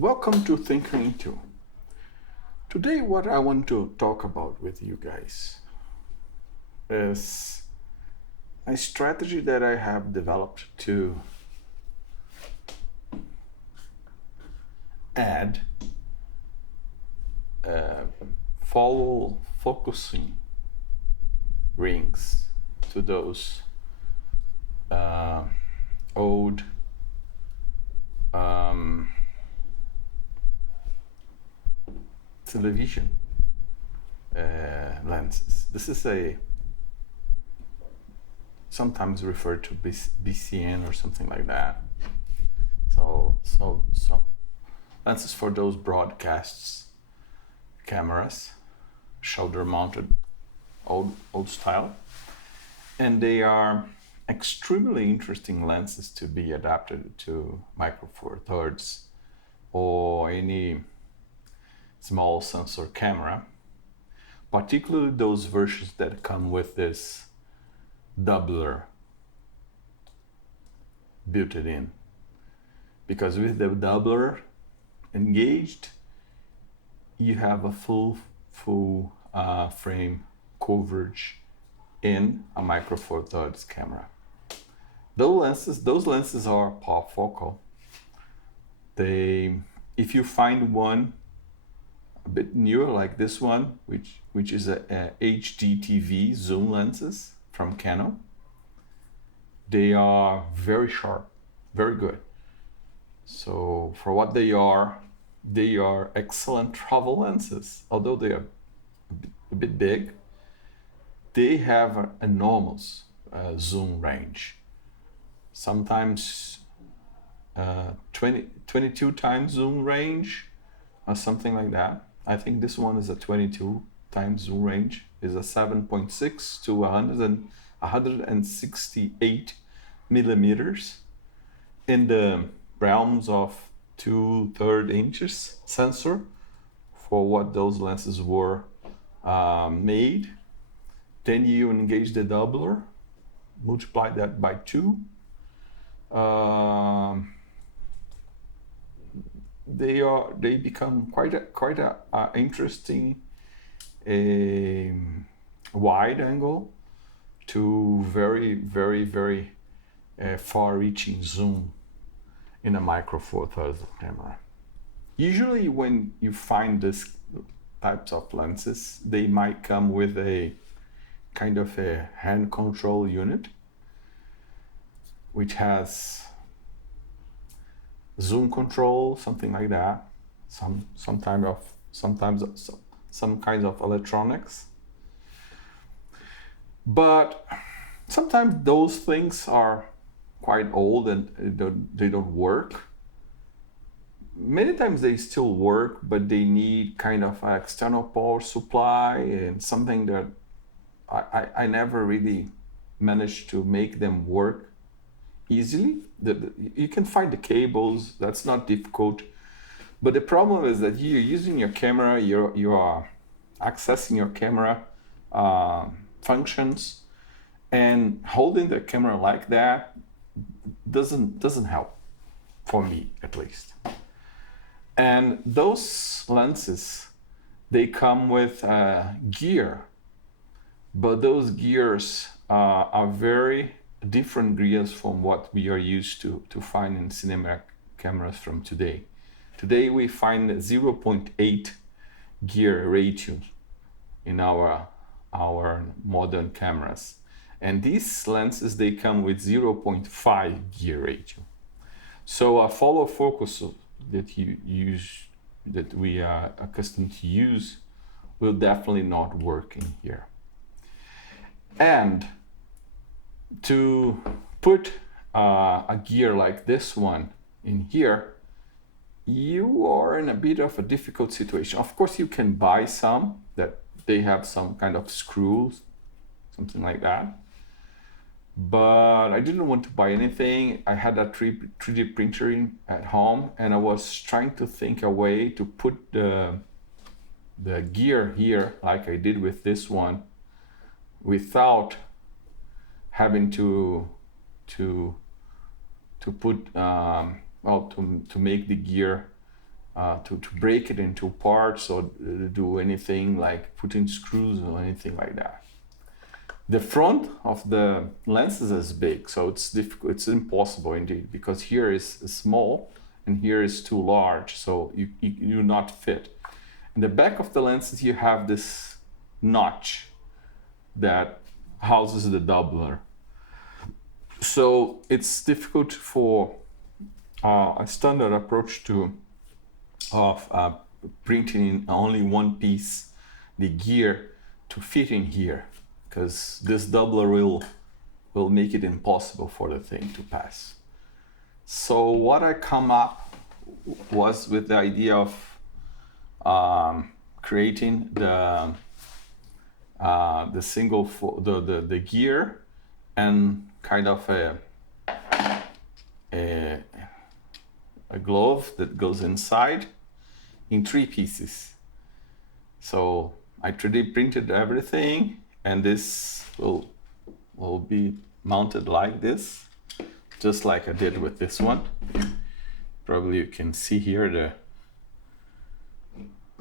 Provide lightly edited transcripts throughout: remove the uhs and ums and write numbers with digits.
Welcome to Thinking Into. Today, what I want to talk about with you guys is a strategy that I have developed to add follow focusing rings to those old television lenses. This is sometimes referred to BCN or something like that. So lenses for those broadcasts cameras, shoulder mounted, old style, and they are extremely interesting lenses to be adapted to Micro Four Thirds or any small sensor camera, particularly those versions that come with this doubler built in. Because with the doubler engaged, you have a full frame coverage in a Micro Four Thirds camera. Those lenses are parfocal. If you find one a bit newer like this one, which is a HDTV zoom lenses from Canon, they are very sharp, very good. So for what they are excellent travel lenses. Although they are a bit big, they have an enormous zoom range. Sometimes 22 times zoom range or something like that. I think this one is a 22 times zoom range, is a 7.6 to 168 millimeters in the realms of 2/3 inches sensor for what those lenses were made. Then you engage the doubler, multiply that by 2. They become quite a interesting wide angle to very far-reaching zoom in a Micro Four Thirds camera. Usually when you find this types of lenses, they might come with a kind of a hand control unit which has zoom control, something like that, some kinds of electronics. But sometimes those things are quite old and they don't work. Many times they still work, but they need kind of an external power supply and something that I never really managed to make them work easily. You can find the cables, that's not difficult. But the problem is that you're using your camera, you are accessing your camera functions, and holding the camera like that doesn't help, for me at least. And those lenses, they come with gear, but those gears are very different gears from what we are used to find in cinema cameras from today. Today we find 0.8 gear ratio in our modern cameras. And these lenses, they come with 0.5 gear ratio. So a follow focus that we are accustomed to use will definitely not work in here. And to put a gear like this one in here, you are in a bit of a difficult situation. Of course, you can buy some that they have some kind of screws, something like that. But I didn't want to buy anything. I had a 3D printer at home, and I was trying to think a way to put the gear here, like I did with this one, without having to put to make the gear to break it into parts or do anything like putting screws or anything like that. The front of the lenses is big, so it's difficult. It's impossible indeed, because here is small and here is too large, so you not fit. In the back of the lenses, you have this notch that houses the doubler. So it's difficult for a standard approach of printing in only one piece the gear to fit in here, because this doubler will make it impossible for the thing to pass. So what I come up was with the idea of creating the gear and kind of a glove that goes inside in 3 pieces. So I 3D printed everything, and this will be mounted like this, just like I did with this one. Probably you can see here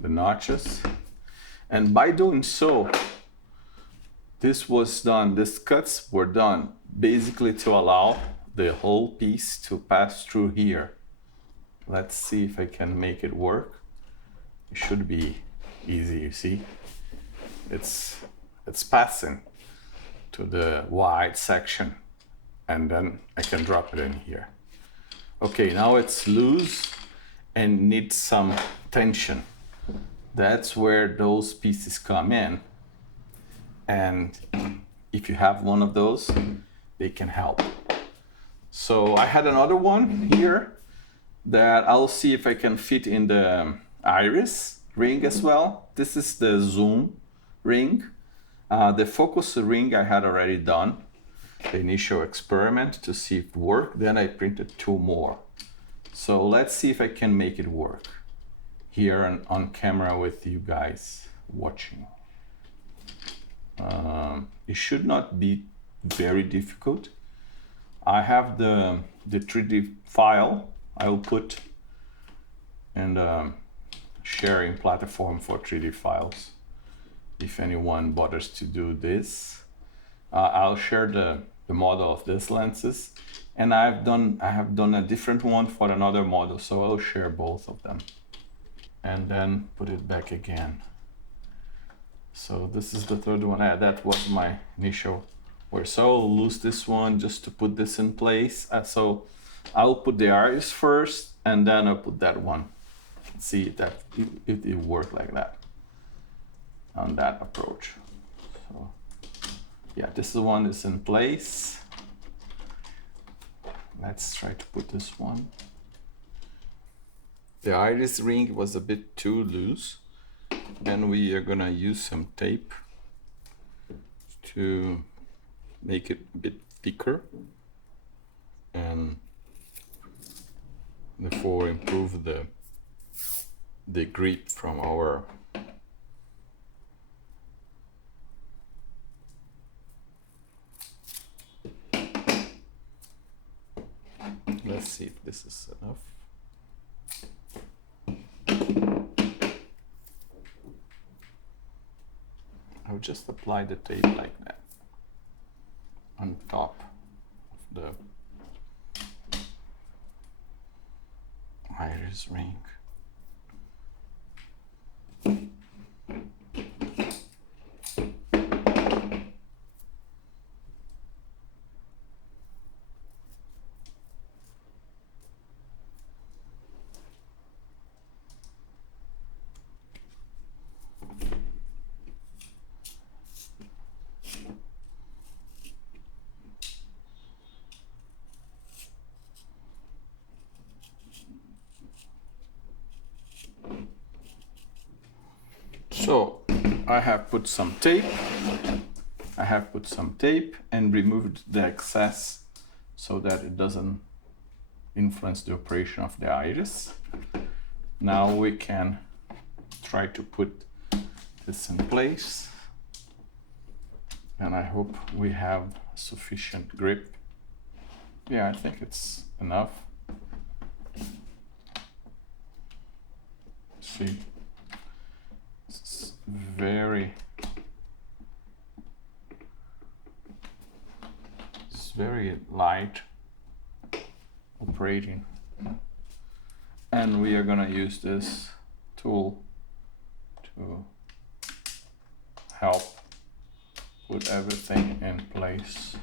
the notches. And by doing so, these cuts were done basically to allow the whole piece to pass through here. Let's see if I can make it work. It should be easy, you see. It's passing to the wide section, and then I can drop it in here. Okay, now it's loose and needs some tension. That's where those pieces come in. And if you have one of those, they can help. So I had another one here that I'll see if I can fit in the iris ring as well. This is the zoom ring. The focus ring I had already done, the initial experiment to see if it worked. Then I printed 2 more. So let's see if I can make it work here on camera with you guys watching. It should not be very difficult. I have the 3D file I will put in the sharing platform for 3D files. If anyone bothers to do this, I'll share the model of these lenses, and I have done a different one for another model, so I'll share both of them and then put it back again. So this is the third one. That was my initial work. So I'll lose this one just to put this in place. So I'll put the iris first, and then I'll put that one. See that it worked like that on that approach. So yeah, this one is in place. Let's try to put this one. The iris ring was a bit too loose, and we are gonna use some tape to make it a bit thicker and therefore improve the grip from our let's see if this is enough. I'll just apply the tape like that on top of the iris ring. So I have put some tape. And removed the excess so that it doesn't influence the operation of the iris. Now we can try to put this in place, and I hope we have sufficient grip. Yeah, I think it's enough. See, it's very light operating, and we are gonna use this tool to help put everything in place.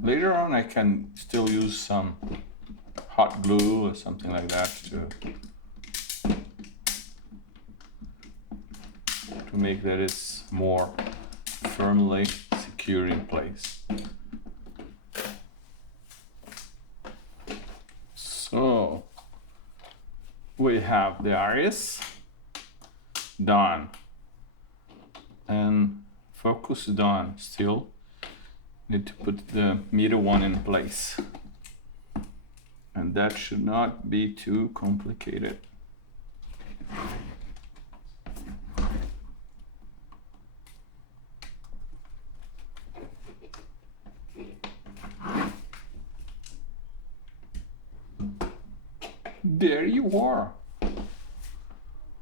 Later on I can still use some hot glue or something like that to make that it's more firmly secure in place. So we have the iris done and focus done. Still need to put the middle one in place, and that should not be too complicated. There you are,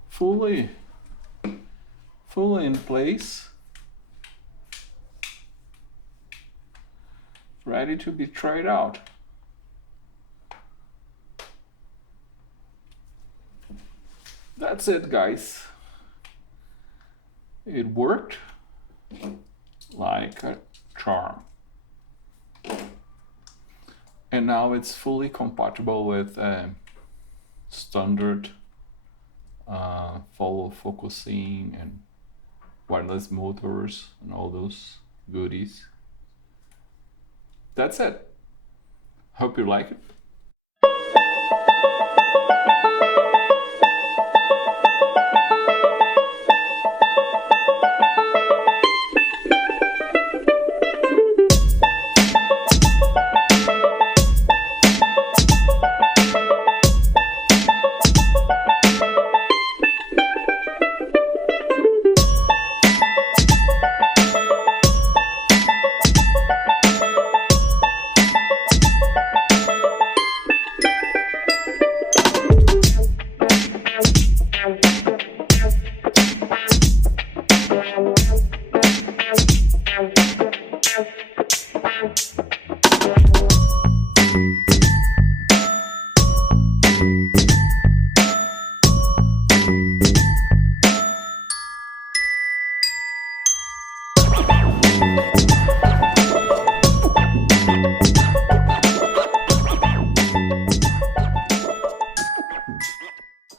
fully in place, ready to be tried out. That's it, guys. It worked like a charm. And now it's fully compatible with standard follow focusing and wireless motors and all those goodies. That's it. Hope you like it.